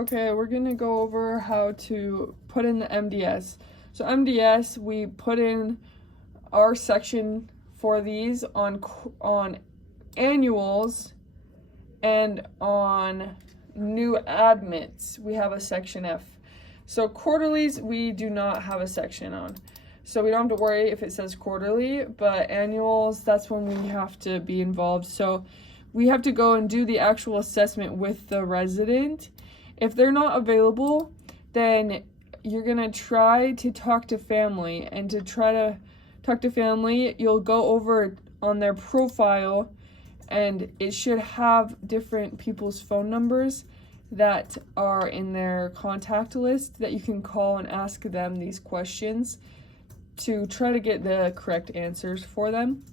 Okay, we're gonna go over how to put in the MDS. So MDS, we put in our section for these on annuals and on new admits. We have a section F. So quarterlies, we do not have a section on. So we don't have to worry if it says quarterly, but annuals, that's when we have to be involved. So we have to go and do the actual assessment with the resident. If they're not available, then you're gonna try to talk to family, and to try to talk to family, you'll go over on their profile, and it should have different people's phone numbers that are in their contact list that you can call and ask them these questions to try to get the correct answers for them.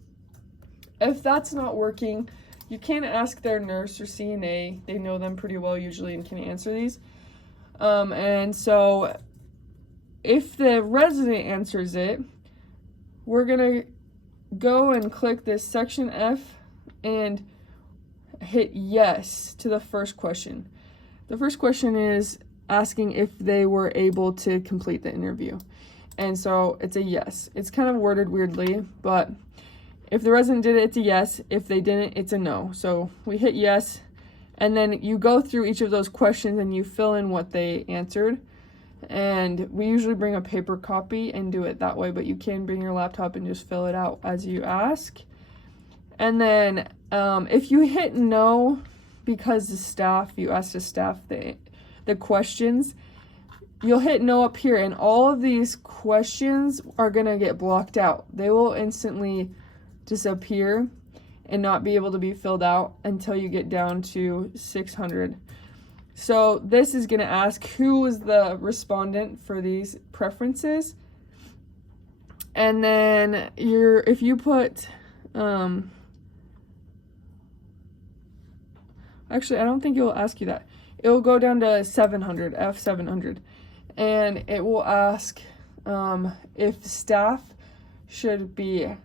If that's not working, you can ask their nurse or CNA. They know them pretty well usually and can answer these. And so if the resident answers it, we're gonna go and click this section F and hit yes to the first question. The first question is asking if they were able to complete the interview. And so it's a yes. It's kind of worded weirdly, but if the resident did it, it's a yes. If they didn't, it's a no. So we hit yes, and then you go through each of those questions and you fill in what they answered. And we usually bring a paper copy and do it that way, but you can bring your laptop and just fill it out as you ask. And then if you hit no because you asked the staff the questions, you'll hit no up here, and all of these questions are gonna get blocked out. They will instantly disappear and not be able to be filled out until you get down to 600. So this is going to ask who was the respondent for these preferences, and then if you put actually I don't think it will ask you that. It will go down to 700, F700, and it will ask if staff should be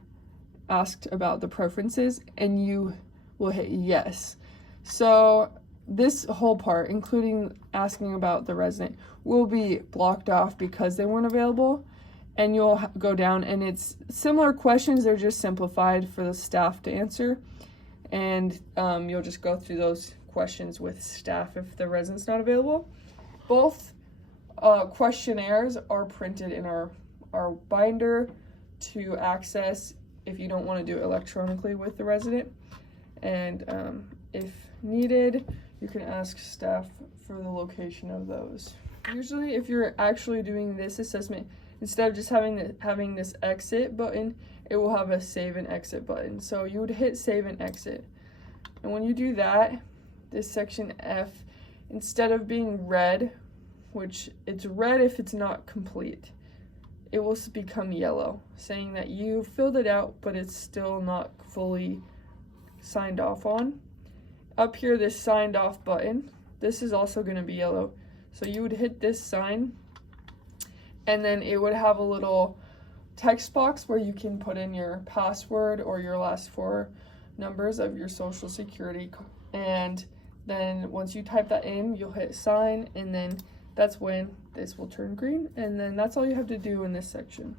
asked about the preferences, and you will hit yes. So this whole part, including asking about the resident, will be blocked off because they weren't available, and you'll go down, and it's similar questions, they're just simplified for the staff to answer, and you'll just go through those questions with staff if the resident's not available. Both questionnaires are printed in our binder to access if you don't want to do it electronically with the resident, and if needed, you can ask staff for the location of those. Usually if you're actually doing this assessment, instead of just having this exit button, it will have a save and exit button. So you would hit save and exit, and when you do that, this section F, instead of being red, which it's red if it's not complete, it will become yellow, saying that you filled it out, but it's still not fully signed off on. Up here, this signed off button, this is also going to be yellow. So you would hit this sign, and then it would have a little text box where you can put in your password or your last 4 numbers of your social security. And then once you type that in, you'll hit sign, and then that's when this will turn green, and then that's all you have to do in this section.